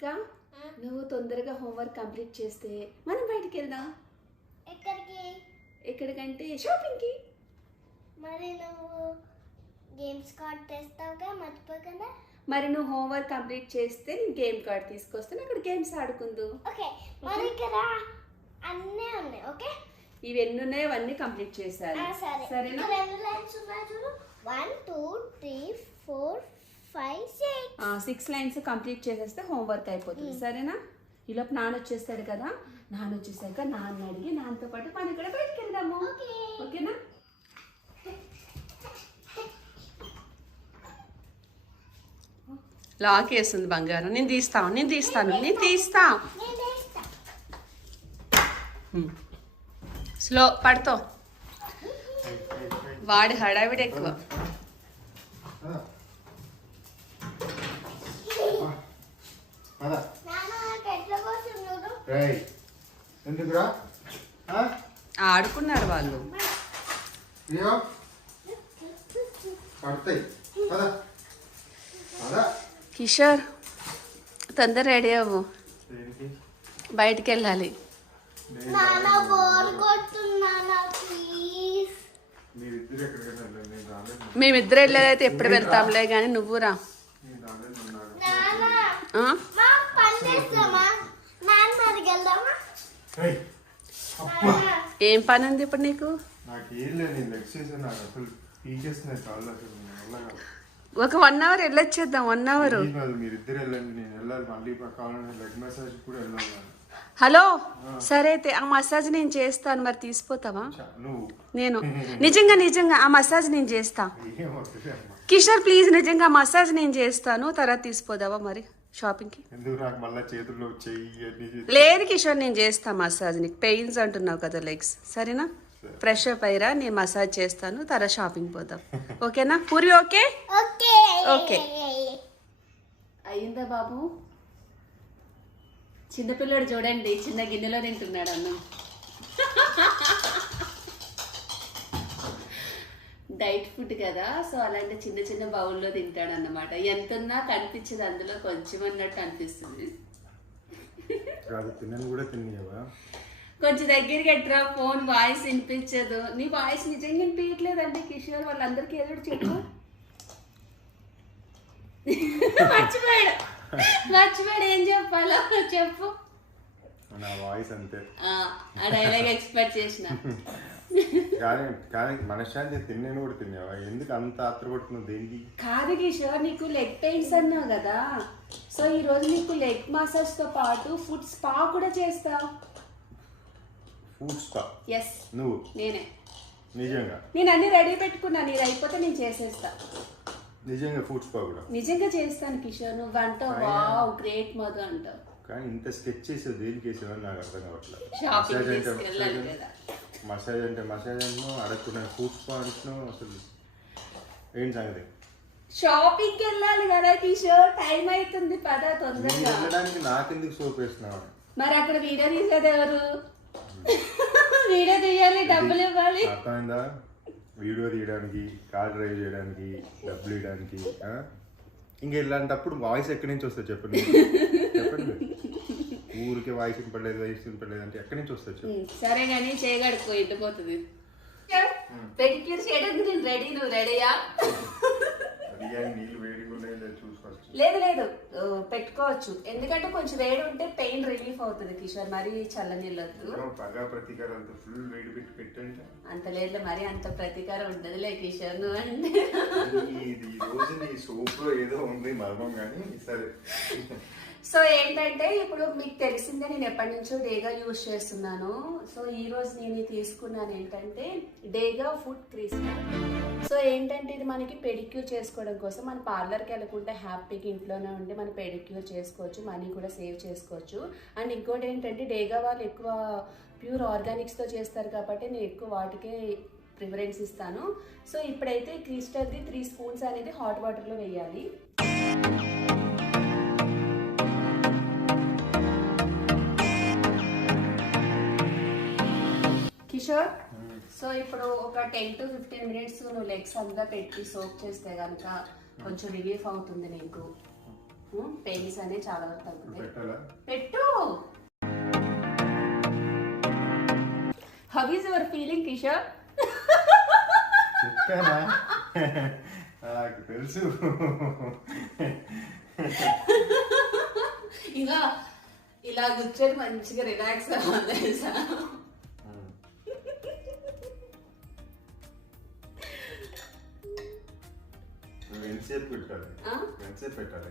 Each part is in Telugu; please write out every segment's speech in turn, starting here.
ఇంకా నువ్వు తొందరగా హోంవర్క్ కంప్లీట్ చేస్తే మనం బయటికి వెళ్దాం. ఎక్కడికంటే షాపింగ్కి. మరి నువ్వు గేమ్స్ కార్డ్ తెస్తావుగా, మర్చిపోకుండా. మరి నువ్వు హోంవర్క్ కంప్లీట్ చేస్తే నేను గేమ్ కార్డ్ తీసుకొస్తాను, అక్కడ గేమ్స్ ఆడుకుందాం. ఓకే, మరి ఇక్కడ అన్నీ ఉన్నాయి. ఓకే, ఇవి ఎన్ని ఉన్నాయో అవన్నీ కంప్లీట్ చేశారు. సరేనా? 2 లైన్స్ ఉన్నాయి చూడు. 1 2 3 4 5 6 6 లైన్స్ కంప్లీట్ చేసేస్తే హోంవర్క్ అయిపోతుంది. సరేనా? ఈలోపు నాన్న వచ్చేస్తాడు కదా, నాన్న వచ్చేసాక నాన్న అడిగి నాన్నతో పాటు మనం ఇక్కడ బయటికి వెళ్దాము. ఓకేనా? లాక్ వేస్తుంది బంగారం. నేను తీస్తా. స్లో పడుతో. వాడి హడావిడి ఎక్కువ. ఆడుకున్నారు వాళ్ళు. కిషోర్ తొందర రెడీ అవ్వు, బయటికి వెళ్ళాలి. మేమిద్దరు వెళ్ళేదైతే ఎప్పుడు వెళ్తాంలే కానీ నువ్వు రా. ఏం పని ఉంది ఇప్పుడు నీకు? ఒక 1 అవర్ వెళ్ళొచ్చేద్దాం. 1 అవర్. హలో, సరే అయితే ఆ మసాజ్ నేను చేస్తాను, మరి తీసిపోతావా? నేను నిజంగా ఆ మసాజ్ నేను చేస్తా. కిషోర్ ప్లీజ్, నిజంగా ఆ మసాజ్ నేను చేస్తాను, తర్వాత తీసిపోదావా మరి షాపింగ్కి? లేదు కిషోర్, నేను చేస్తా మసాజ్. నీకు పెయిన్స్ అంటున్నావు కదా లెగ్స్, సరేనా? ఫ్రెష్ అప్ అయ్యిరా, నేను మసాజ్ చేస్తాను, తర్వాత షాపింగ్ పోదాం. ఓకేనా పూర్వి? Okay okay. అయ్యిందా బాబు? చిన్నపిల్లడు చూడండి, చిన్న గిన్నెలో తింటున్నాడు అన్నం. డైట్ ఫుడ్ కదా, సో అలాంటి చిన్న బౌల్లో తింటాడు అన్నమాట. ఎంతున్నా కనిపించదు, అందులో కొంచెం అన్నట్టు అనిపిస్తుంది. కొంచెం దగ్గరికి ఎట్రా, ఫోన్ వాయిస్ వినిపించదు. నీ వాయిస్ నిజంగా వినిపించట్లేదండి కిషోర్. వాళ్ళందరికీ ఏదో చెప్పు. మర్చిపోయాడు ఏం చెప్పాలో చెప్పు. నా వాయిస్ అంతే. ఆ డైలాగ్ ఎక్స్పెక్ట్ చేసిన. కానీ మనశ్శాంతి తిన్నాను కూడా తిన్నావా? ఎందుకు అంత ఆత్రపడుతున్నావు దేనికి? కాదు కిషోర్, నీకు లెగ్ పెయిన్స్ అన్నావు కదా, సో ఈ రోజు నీకు లెగ్ మసాజ్ తో పాటు ఫుడ్ స్పా కూడా చేస్తా. Food spa? ఎస్, నువ్వు? నేనే. నిజంగా? నేను అన్ని రెడీ పెట్టుకున్నా, నీది అయిపోతే నేను చేసేస్తా. నిజంగా ఫుడ్ స్పా కూడా? నిజంగా చేస్తాను కిషోర్. నువ్వు అంటావు వావ్ గ్రేట్ మధు అంటావు, కానీ ఇంత స్కెచ్ చేసేది దేనికి చేసేవని నాకు అర్థం కావట్లేదు. మసాజ్ అంటే మసాజ్ అంటున్నావు, అడగకుండా ఫుడ్ స్పా అంటున్నావు. అసలు ఏంటి సంగతి? షాపింగ్కి వెళ్ళాలి కదా కిషోర్, టైం అవుతుంది, పద తొందరగా. వెళ్ళడానికి నాకెందుకు సోప్ వేస్తున్నావు? మరి అక్కడ వీడియో తీసేది ఎవరు? వీడియో తీయాలి, డబ్బులు ఇవ్వాలి. అర్థమైందా? వీడియో తీయడానికి, కార్ డ్రైవ్ చేయడానికి, డబ్బులు ఇవ్వడానికి. ఇంకా ఇలాంటప్పుడు వాయిస్ ఎక్కడి నుంచి వస్తుంది చెప్పండి. ఊరికే వాయిస్ వినపడలేదు అంటే ఎక్కడి నుంచి వస్తుంది చెప్పు. సరే కానీ చేయగడుకో, ఎండిపోతుంది. పెడిక్యూర్ చేయడానికి నేను రెడీ, నువ్వు రెడీయా? నీళ్ళు వేడిగా ఉన్నాయి చూసుకోవచ్చు. లేదు పెట్టుకోవచ్చు, ఎందుకంటే కొంచెం వేడి ఉంటే పెయిన్ రిలీఫ్ అవుతుంది కిషోర్. మరి చల్ల నీళ్ళు ఫుల్ వేడి పెట్టి పెట్టండి. అంత లేదు, మరి అంత ప్రతీకారం ఉండదులే కిషోర్. నువ్వు అంటే ఈ రోజు నీ సోప్ లో ఏదో ఉంది మర్మం, కానీ సరే. సో ఏంటంటే ఇప్పుడు మీకు తెలిసిందే, నేను ఎప్పటి నుంచో డేగా యూజ్ చేస్తున్నాను. సో ఈ రోజు నేను తీసుకున్నాను ఏంటంటే డేగా ఫుడ్ క్రిస్టల్. సో ఏంటంటే ఇది మనకి పెడిక్యూర్ చేసుకోవడం కోసం, మన పార్లర్కి వెళ్ళకుండా హ్యాపీగా ఇంట్లోనే ఉండి మనం పెడిక్యూర్ చేసుకోవచ్చు, మనీ కూడా సేవ్ చేసుకోవచ్చు. అండ్ ఇంకోటి ఏంటంటే డేగా వాళ్ళు ఎక్కువ ప్యూర్ ఆర్గానిక్స్తో చేస్తారు కాబట్టి నేను ఎక్కువ వాటికే ప్రిఫరెన్స్ ఇస్తాను. సో ఇప్పుడైతే క్రిస్టల్ది 3 స్పూన్స్ అనేది హాట్ వాటర్లో వేయాలి. కిషోర్, సో ఇప్పుడు ఒక 10 to 15 మినిట్స్ నువ్వు లెగ్స్ అంతా పెట్టి సోప్ చేస్తే కనుక కొంచెం రిలీఫ్ అవుతుంది నీకు. పెయిన్స్ అనేవి చాలా వరకు తగ్గుతాయి. పెట్టాలా? పెట్టు. How is your feeling Kishore? చెప్పానా? నాకు తెలుసు. ఇలా ఇలా కూర్చొని మంచిగా రిలాక్స్ అవ్వాలి తెలుసా? ఎంతసేపు పెట్టాలి? ఎంతసేపు పెట్టాలి?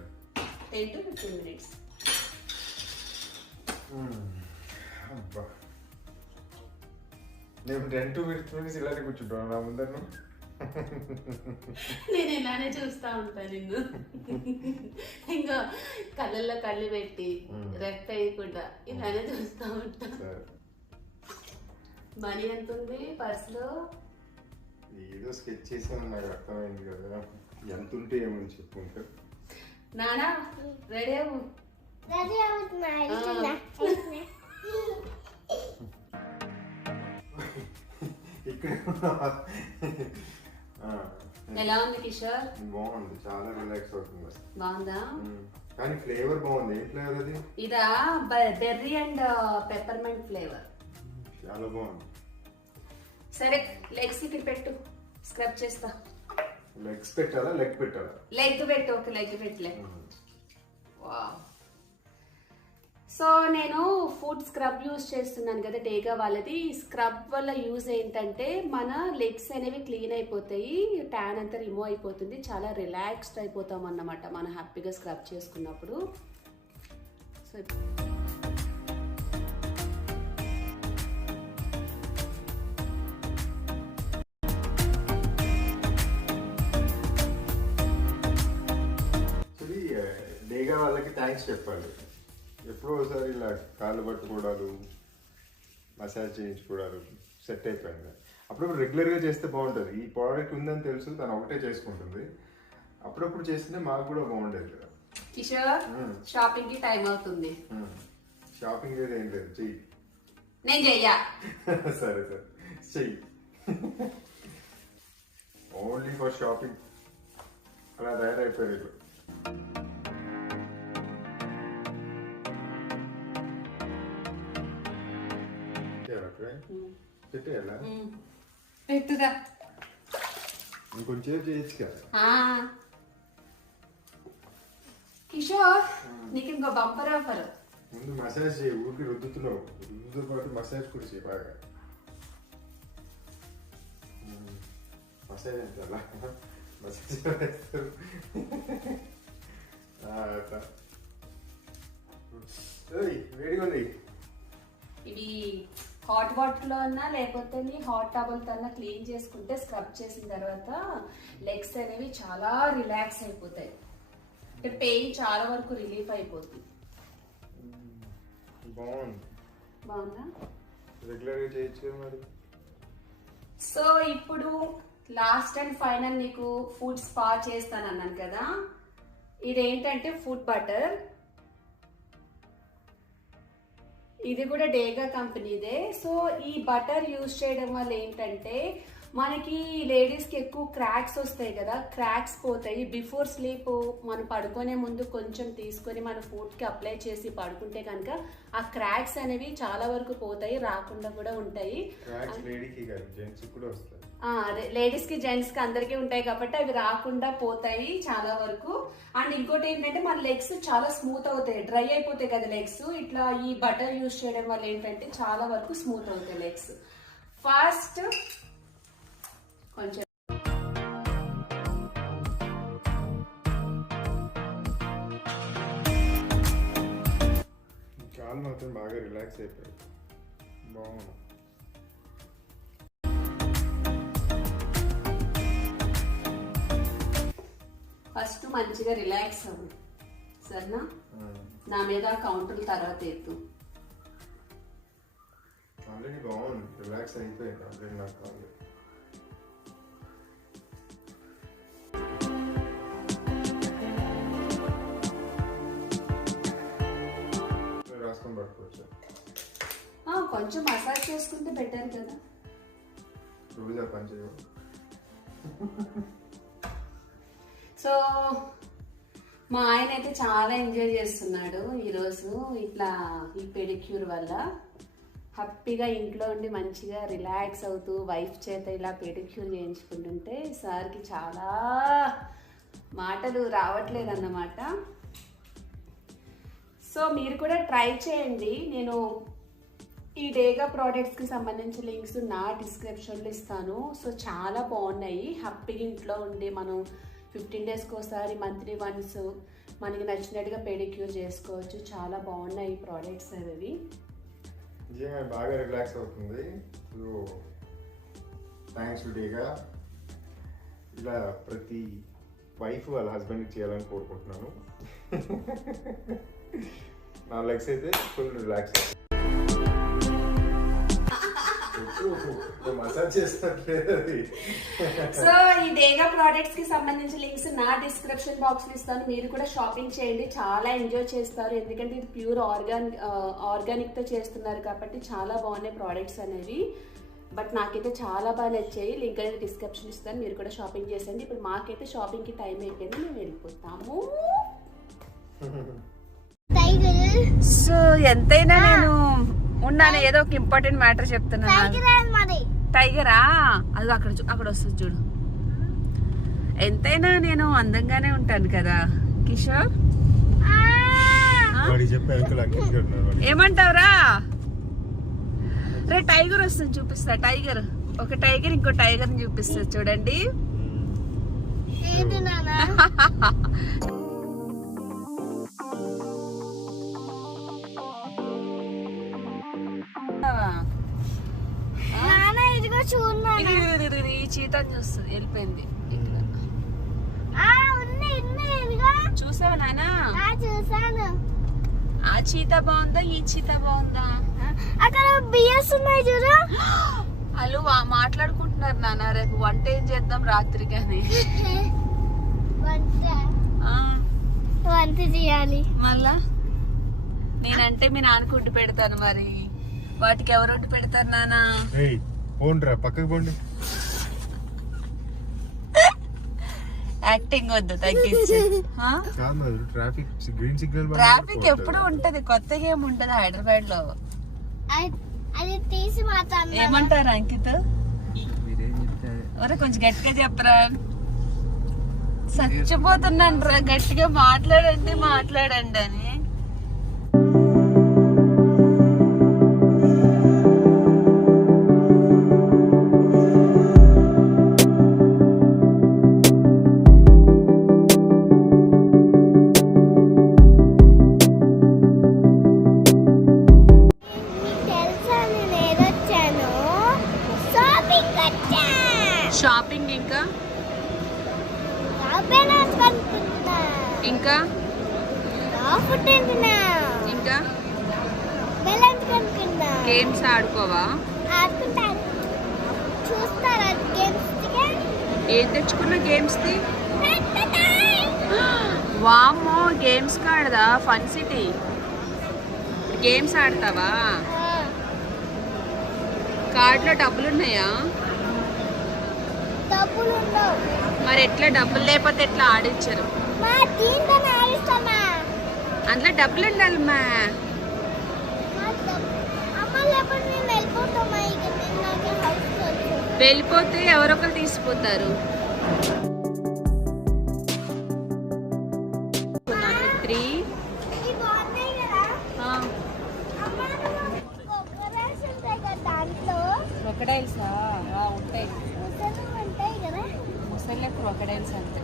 10 to 15 minutes. అబ్బా, నేను 10 to 15 minutes ఇలానే కూర్చుంటాను నా ముందర. నేను ఇలానే చూస్తా ఉంటాను నిన్ను. ఇంకా కళ్ళల్లో కళ్ళు పెట్టి రెస్ట్ అయ్యకుండా ఇలానే చూస్తా ఉంటా. మనీ ఎంత ఉంది పర్సులో? ఏదో స్కెచ్ చేసాను, నాకు అర్థమైంది కదా. ఎంత ఉంటే ఏమని చెప్పుకుంటా. నానా రెడీ అవ్వు. రెడీ అవుతున్నా. వెళ్తున్నా. ఇక్కడ ఎలా ఉంది కిషోర్? బాగుంది, చాలా రిలాక్స్ అవుతుంది. బాగుందా? కానీ ఫ్లేవర్ బాగుంది. ఏం ఫ్లేవర్ అది? ఇదా బెర్రీ అండ్ పెప్పర్మెంట్ ఫ్లేవర్. చాలా బాగుంది. సరే లెగ్స్ ఇక్కడ పెట్టు, స్క్రబ్ చేస్తా. లెగ్స్ పెట్టాలా లెగ్ పెట్టాలా? లెగ్ పెట్టు. ఒక లెగ్ పెట్టలే. వావ్. సో నేను ఫుడ్ స్క్రబ్ యూజ్ చేస్తున్నాను కదా డేగా వాళ్ళది. స్క్రబ్ వల్ల యూజ్ ఏంటంటే మన లెగ్స్ అనేవి క్లీన్ అయిపోతాయి, ట్యాన్ అంతా రిమూవ్ అయిపోతుంది, చాలా రిలాక్స్డ్ అయిపోతాం అన్నమాట మనం హ్యాపీగా స్క్రబ్ చేసుకున్నప్పుడు. సో డేగా వాళ్ళకి థ్యాంక్స్ చెప్పాలి. ఎప్పుడో ఒకసారి ఇలా కాళ్ళు పట్టుకోవడాలు, మసాజ్ చేయించుకోవడాలు సెట్ అయిపోయింది. అప్పుడప్పుడు రెగ్యులర్గా చేస్తే బాగుంటుంది. ఈ ప్రోడక్ట్ ఉందని తెలుసు, తను ఒకటే చేసుకుంటుంది. అప్పుడప్పుడు చేస్తే మాకు కూడా బాగుండేది కదా. కిషోర్ షాపింగ్ కి టైం అవుతుంది. షాపింగ్ లేదు, ఏం లేదు, చెయ్యి. నేను చెయ్యా. సరే సరే చెయ్యి. ఓన్లీ ఫర్ షాపింగ్ అలా తయారైపోయారు. పెట్టేయాలా? పెట్టుదా. ఇంకొంచెం చేయొచ్చు కదా. కిషోర్ నీకు ఇంకో బంపర్ ఆఫర్. ముందు మసాజ్ చేయి, ఊరికి రుద్దుతున్నావు. రుద్దుతో పాటు మసాజ్ కూడా చేయి బాగా. మసాజ్ అంటే అలా మసాజ్ చేస్తారు. వేడిగా ఉంది. ఇవి హాట్ వాటర్ లో అన్నా లేకపోతే హాట్ టవల్ తో అన్నా క్లీన్ చేసుకుంటే స్క్రబ్ చేసిన తర్వాత లెగ్స్ అనేవి చాలా రిలాక్స్ అయిపోతాయి. అంటే పెయిన్ చాలా వరకు రిలీఫ్ అయిపోతుంది. బాగుంది. బాగుందా? రెగ్యులర్ గా చేయొచ్చు కదా మరి. సో ఇప్పుడు లాస్ట్ అండ్ ఫైనల్ నీకు ఫుడ్ స్పా చేస్తాను అన్నాను కదా. ఇదేంటంటే ఫుడ్ బటర్. ఇది కూడా డేగా కంపెనీదే. సో ఈ బటర్ యూజ్ చేయడం వల్ల ఏంటంటే మనకి లేడీస్కి ఎక్కువ క్రాక్స్ వస్తాయి కదా, క్రాక్స్ పోతాయి. బిఫోర్ స్లీప్ మనం పడుకునే ముందు కొంచెం తీసుకొని మన ఫుడ్కి అప్లై చేసి పడుకుంటే కనుక ఆ క్రాక్స్ అనేవి చాలా వరకు పోతాయి, రాకుండా కూడా ఉంటాయి. లేడీస్ కి జెంట్స్ కి అందరికీ ఉంటాయి కాబట్టి అవి రాకుండా పోతాయి చాలా వరకు. అండ్ ఇంకోటి ఏంటంటే మన లెగ్స్ చాలా స్మూత్ అవుతాయి, డ్రై అయిపోతాయి కదా లెగ్స్. ఇట్లా ఈ బటర్ యూజ్ చేయడం వల్ల ఏంటంటే చాలా వరకు స్మూత్ అవుతాయి లెగ్స్. ఫస్ట్ కొంచెం కాళ్ళు మాత్రం బాగా రిలాక్స్ అయిపోయాయి. బాగుంది. ఫస్ట్ మంచిగా రిలాక్స్ అవ్వు సరేనా. నా మీద కౌంటర్ తర్వాత ఎత్తు. ఆల్రెడీ బాగుంది, రిలాక్స్ అయిపోయింది ఆల్రెడీ నాకు కాళ్ళు. రాసుకొని పట్టుకోవచ్చు. కొంచెం మసాజ్ చేసుకుంటే బెటర్ కదా. రోజా పని చేయవు. సో మా ఆయన అయితే చాలా ఎంజాయ్ చేస్తున్నాడు ఈరోజు ఇట్లా ఈ పెడిక్యూర్ వల్ల. హ్యాపీగా ఇంట్లో ఉండి మంచిగా రిలాక్స్ అవుతూ వైఫ్ చేత ఇలా పెడిక్యూర్ చేయించుకుంటుంటే సార్కి చాలా మాటలు రావట్లేదు అన్నమాట. సో మీరు కూడా ట్రై చేయండి. నేను ఈ డేగా ప్రోడక్ట్స్కి సంబంధించిన లింక్స్ నా డిస్క్రిప్షన్లో ఇస్తాను. సో చాలా బాగున్నాయి. హ్యాపీగా ఇంట్లో ఉండి మనం 15 డేస్కి ఒకసారి, మంత్లీ వన్స్ మనకి నచ్చినట్టుగా పెడిక్యూర్ చేసుకోవచ్చు. చాలా బాగున్నాయి ఈ ప్రోడక్ట్స్ అవి. నిజంగా బాగా రిలాక్స్ అవుతుంది. సో థ్యాంక్స్ టు డేగా. ఇలా ప్రతి వైఫ్ వాళ్ళ హస్బెండ్కి చేయాలని కోరుకుంటున్నాను. నా లెగ్స్ అయితే ఫుల్ రిలాక్స్. మసాజ్ చేస్తట్లేదు అది. సో ఈ డేగా ప్రోడక్ట్స్ కి సంబంధించిన లింక్స్ నా డిస్క్రిప్షన్ బాక్స్ లో ఇస్తాను. మీరు కూడా షాపింగ్ చేయండి, చాలా ఎంజాయ్ చేస్తారు. ఎందుకంటే ఇది ప్యూర్ ఆర్గానిక్ తో చేస్తున్నారు కాబట్టి చాలా బాగున్నాయి ప్రోడక్ట్స్ అనేవి. బట్ నాకైతే చాలా బాగా నచ్చాయి. లింక్ అనేది డిస్క్రిప్షన్ ఇస్తాను, మీరు కూడా షాపింగ్ చేసండి. ఇప్పుడు మాకైతే షాపింగ్ కి టైం అయిపోయింది, మేము వెళ్ళిపోతాము. సో ఎంతైనా నేను ఉన్నాను, ఏదో ఒక ఇంపార్టెంట్ మ్యాటర్ చెప్తున్నాను. టైగరా అది అక్కడ వస్తుంది చూడు. ఎంతైనా నేను అందంగానే ఉంటాను కదా కిషోర్. ఏమంటావురా? రే టైగర్ వస్తుంది, చూపిస్తా. టైగర్, ఒక టైగర్ ఇంకో టైగర్ చూపిస్తా చూడండి. ఈ చీతని చూస్తుంది, వెళ్ళిపోయింది. చూసావా నాన్న? చూసాను. ఆ చీత బాగుందా, ఈ చీత బాగుందా? అక్కడ బియ్యస్ ఉన్నాయి చూడు. వాళ్ళు మాట్లాడుకుంటున్నారు నాన్న, రేపు వంట ఏం చేద్దాం రాత్రి కానీ. వంట చేయాలి మళ్ళా. నేనంటే మీ నాన్నకు వండి పెడతాను, మరి వాటికి ఎవరు వండి పెడతారు నాన్న? పక్కకు పోండి. యాక్టింగ్ వద్దు, తగ్గించి. ట్రాఫిక్ ఎప్పుడు ఉంటది, కొత్తగా ఏమి ఉంటది హైదరాబాద్ లో. అది తీసి మాట్లాడు. ఏమంటారు అంకిత్? కొంచెం గట్టిగా చెప్పరా. చచ్చిపోతున్నాను రా, గట్టిగా మాట్లాడండి అని. షాపింగ్ ఇంకా ఇంకా ఇంకా గేమ్స్ ఆడుకోవా? ఏం తెచ్చుకున్నా గేమ్స్ ది? వామ్మో, గేమ్స్ కాడదా ఫన్ సిటీ. గేమ్స్ ఆడతావా? కార్డులో డబ్బులున్నాయా? మరి ఎట్లా డబ్బులు లేకపోతే ఎట్లా ఆడించరు? అందులో డబ్బులు ఉండాలమ్మా. వెళ్ళిపోతే ఎవరొకరు తీసిపోతారు. 3 క్రొకడైల్సా? ఉంటాయి, ముసలి క్రొకడైల్స్ అంతే.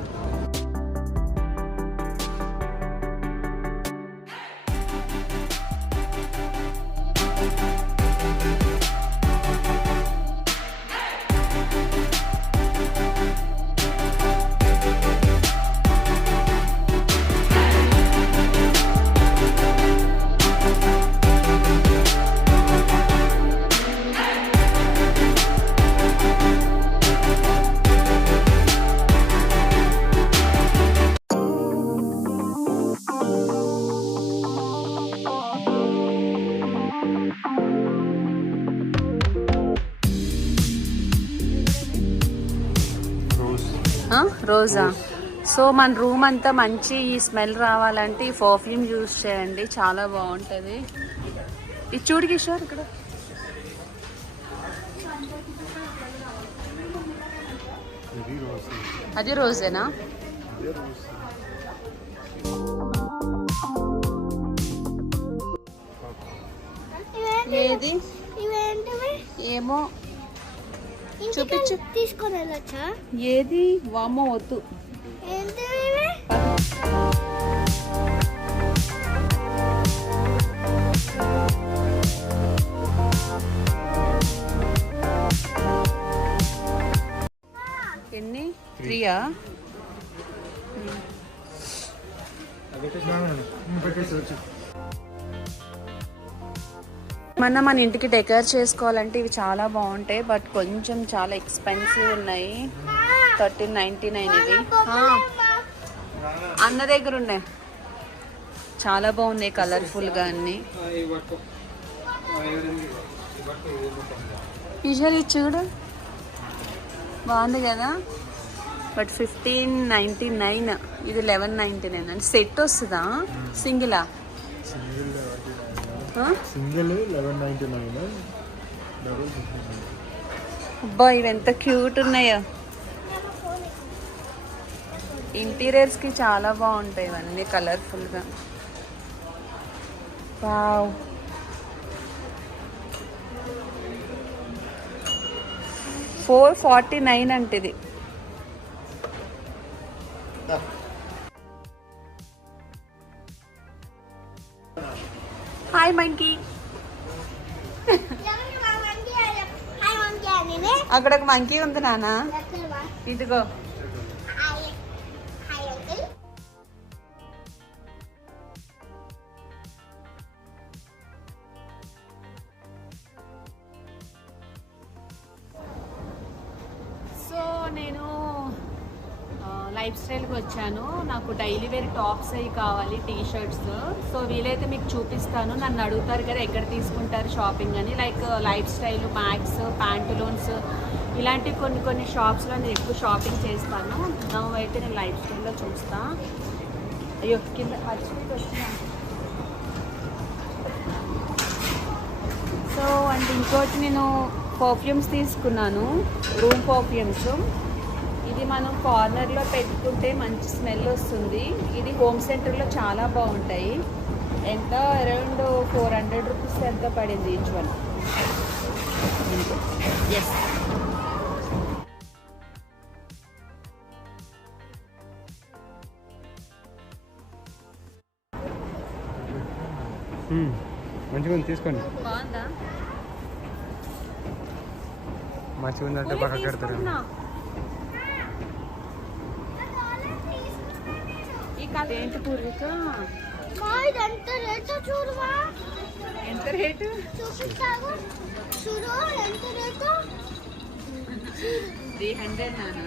రోజా? సో మన రూమ్ అంతా మంచి ఈ స్మెల్ రావాలంటే ఈ పర్ఫ్యూమ్ యూజ్ చేయండి, చాలా బాగుంటుంది. ఇది చూడు కిషోర్ ఇక్కడ. అది రోజేనా? ఏది ఇవేంటివి? ఏమో చూపించు. తీసుకొని వెళ్ళొచ్చా? ఏది వామో వద్దు. ఏంటివి ఇవి? ఎన్ని? 3యా? మన ఇంటికి డెకర్ చేసుకోవాలంటే ఇవి చాలా బాగుంటాయి, బట్ కొంచెం చాలా ఎక్స్పెన్సివ్ ఉన్నాయి. 1399 ఇవి. అన్న దగ్గర ఉన్నాయి, చాలా బాగున్నాయి కలర్ఫుల్గా అన్ని. టీషర్ట్ చూడు బాగుంది కదా, బట్ 1599. ఇది 1199. అంటే సెట్ వస్తుందా సింగిలా? Single 1199, double 1599. అబ్బా ఇవి ఎంత క్యూట్ ఉన్నాయో. ఇంటీరియర్స్కి చాలా బాగుంటాయి ఇవన్నీ కలర్ఫుల్గా. వావ్, $449 అంటే ఇది. Hi monkey. అక్కడ ఒక మంకీ ఉంది నాన్న, ఇదిగో. సో నేను లైఫ్ స్టైల్కి వచ్చాను. నాకు డైలీ వేర్ టాప్స్ అవి కావాలి, టీ షర్ట్స్. సో వీలైతే మీకు చూపిస్తాను. నన్ను అడుగుతారు కదా ఎక్కడ తీసుకుంటారు షాపింగ్ అని. లైక్ లైఫ్ స్టైల్, మ్యాక్స్, ప్యాంటులోన్స్, ఇలాంటి కొన్ని షాప్స్లో నేను ఎక్కువ షాపింగ్ చేస్తాను. అయితే నేను లైఫ్ స్టైల్లో చూస్తా. అయ్యో కింద మర్చిపోయి వచ్చినాను. సో అండ్ ఇంకోటి నేను పర్ఫ్యూమ్స్ తీసుకున్నాను, రూమ్ పర్ఫ్యూమ్స్. ఇది మనం కార్నర్లో పెట్టుకుంటే మంచి స్మెల్ వస్తుంది. ఇది హోమ్ సెంటర్లో చాలా బాగుంటాయి. ఎంత అరౌండ్ 400 రూపీస్ ఎంత పడింది ఈచ్ వన్. ఎస్, మంచిగా తీసుకోండి. బాగుందా? మంచిగా ఉందంటే పక్కకు పెడతారు. ఈ కలర్ ఏంటి పూర్విక? ఎంత రేటు చూడవా? ఎంత రేటు చూపిస్తావు చూడు. ఎంత రేటు? 300 నాన్న.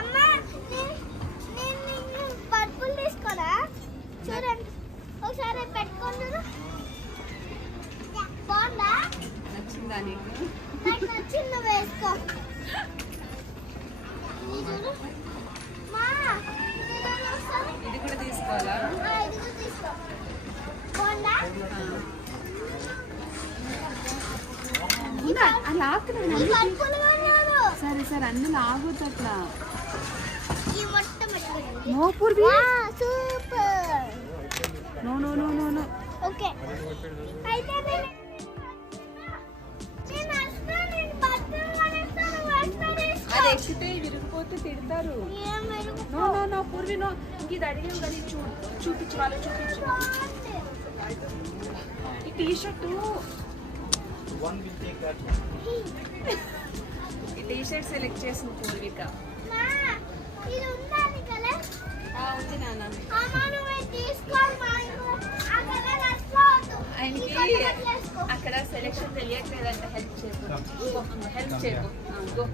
అమ్మా నేను పర్పుల్ తీసుకోరా? చూడండి ఒకసారి పెట్టుకోండి. బాగుందా? నచ్చిందా నీకు? నాకు నచ్చింది, నువ్వు వేసుకో. ఇది చూడు మా, ఇది కూడా తీసుకోవాలా? ఇది కూడా తీసుకో. బాగుందా? అలా ఇది పర్పుల్ కొన్నాను. సరే సరే అన్ని లాగొద్దు అట్లా. ఈ మొత్తం పెట్టుకోండి. No Purvi, super. No no no no no. Okay అయితే నేను బట్టలు కొనేస్తాను. అది ఎక్కితే విరిగిపోతే తిడతారు. No no no Purvi no. ఇంక ఇది అడిగాం కదా, ఇది చూపించు, వాళ్ళు చూపించు. ఈ టీ షర్టు, ఈ టీ షర్ట్ సెలెక్ట్ చేసింది పూర్విక. ఇది ఉందా నీ కలర్? ఉంది నాన్న. అమ్మ నువ్వు తీసుకోవాలి. ఆ కలర్ అసలు వద్దు. ఆయనకి అక్కడ సెలెక్షన్ తెలియట్లేదంట. హెల్ప్ చేయకు, హెల్ప్ చేయకు. Go.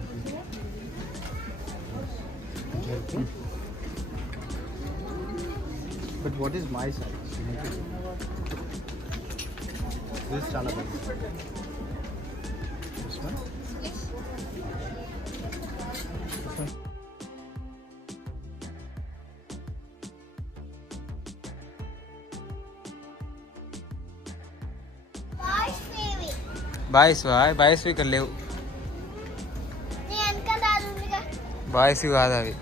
But what is my size? This is చాలా big. This one? This one? Boys ఇక్కడ లేవు. నీ వెనకాల అది ఉందిగా. బాయ్స్ కాదు అవి.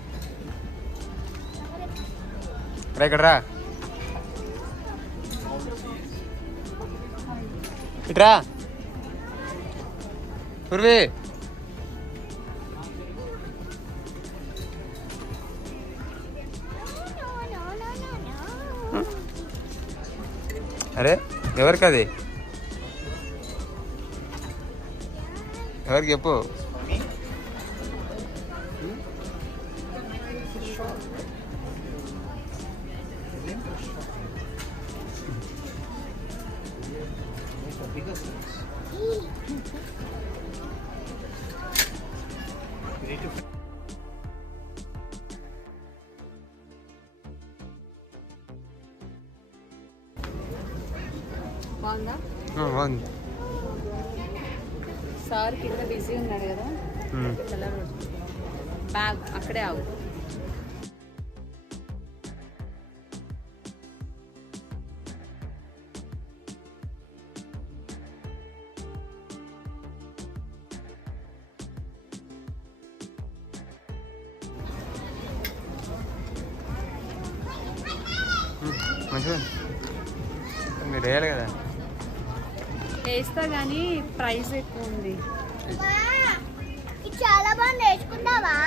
రా ఇక్కడ రా. ఇట్రా పూర్వీ. అరే ఎవరికి అది? ఎవరికి చెప్పు. బాగుందా? బాగుంది. సార్ కింద బిజీ ఉన్నాడు కదా, బ్యాగ్ అక్కడే ఆగు. మంచిగా మీరు వేయాలి కదా. వేస్తా కానీ ప్రైస్ ఎక్కువ ఉంది. అమ్మా, ఇది చాలా బాగుంది, నేర్చుకుంటావా?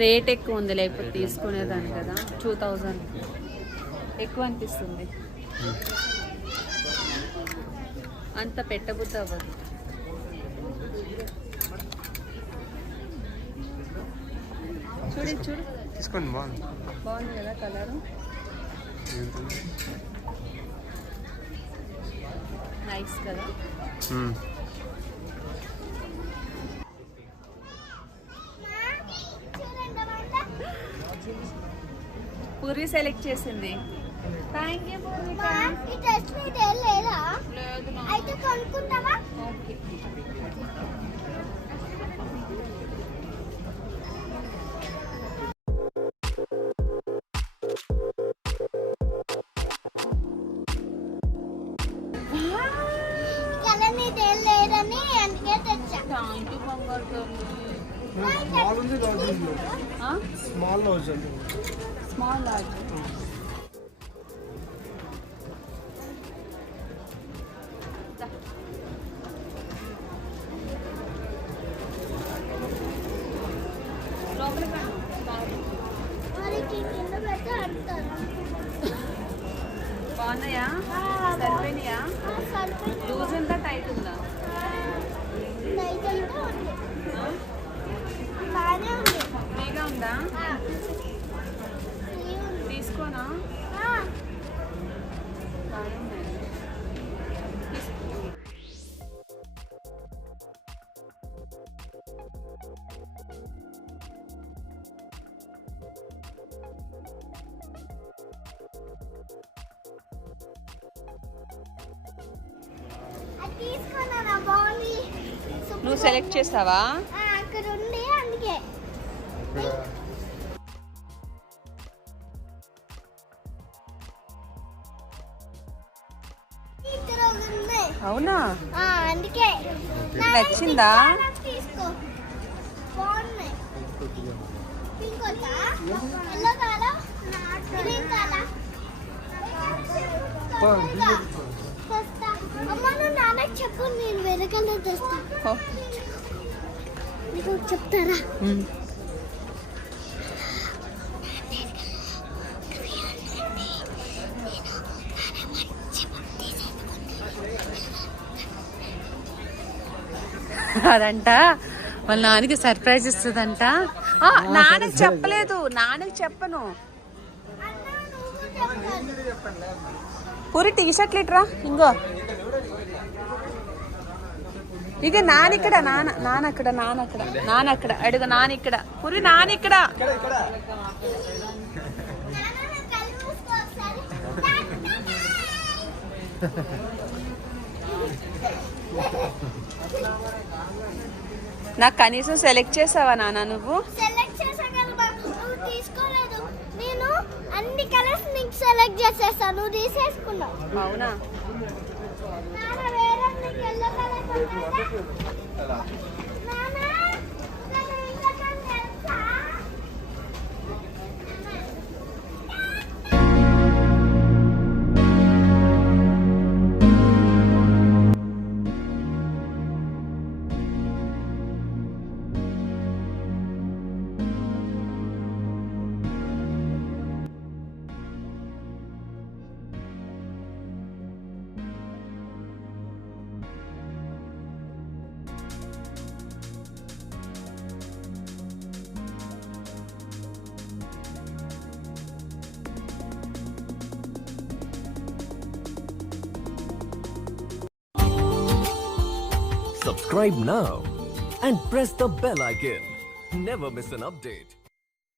రేట్ ఎక్కువ ఉంది, లేకపోతే తీసుకునేదాన్ని కదా. 2000 ఎక్కువ అనిపిస్తుంది, అంత పెట్టబుద్ధి అవ్వదు. చూడు చూడు, తీసుకోండి. బాగుంది. బాగుంది కదా కలరు, నైస్ కదా. పూర్వి సెలెక్ట్ చేసింది. Thank you Poorvika. అమ్మా, ఈ డ్రెస్ మీద ఏం లేదా? లేదు నా. అయితే కొనుక్కుంటావా? ఓకే. ఈ కలర్ నీది ఏం లేదని అందుకే తెచ్చా. థ్యాంక్ యూ బంగారు తల్లి. స్మాల్ ఉంది, లార్జ్ ఉంది. స్మాల్ లార్జ్ అండి. Small large. మరి కింద పెడితే అడుగుతారు. బాగున్నాయా? సరిపోయినాయా? సరిపోయింది. లూజ్ ఉందా టైట్ ఉందా? నైట్ అంతా ఉంది. బాగానే ఉంది. ఫ్రీగా ఉందా? ఫ్రీ ఉంది. తీసుకోనా? బాగానే ఉన్నాయి. అది తీసుకున్నానా? బాగుంది. నువ్వు సెలెక్ట్ చేసావా? అక్కడ ఉంది అందుకే. ఇక్కడ ఒకటి ఉంది. అవునా? అందుకే. నచ్చిందా? తీసుకో, బాగున్నాయి. పింక్ వద్దా? ఎల్లో కాదా? గ్రీన్ కాదా? తెస్తా. అమ్మ, నువ్వు నాన్నకి చెప్పు, నేను వేరే కలర్ తెస్తా. నీకు చెప్తారా? అదంట వాళ్ళ నాన్నకి సర్ప్రైజ్ ఇస్తుందంట. నాన్నకి చెప్పలేదు, నాన్నకి చెప్పను. అన్న, నువ్వు చెప్పాలి. పూరి టీ షర్ట్లు ఇట్రా, ఇంకో ఇక నానిక్కడ, నానక్కడ నానక్కడ అడుగు, నానిక్కడ పూరి, నానిక్కడ. నాకు కనీసం సెలెక్ట్ చేసావా నాన్న నువ్వు? సెలెక్ట్ చేసాగలవా? నువ్వు తీసుకోలేదు. నేను అన్ని కలర్స్ నీకు సెలెక్ట్ చేసేస్తాను, నువ్వు తీసేసుకున్నావు. అవునా? నాన్న వేరే అలా నానా నేను ఇంకా తెలుసా Subscribe now and press the bell icon. Never miss an update.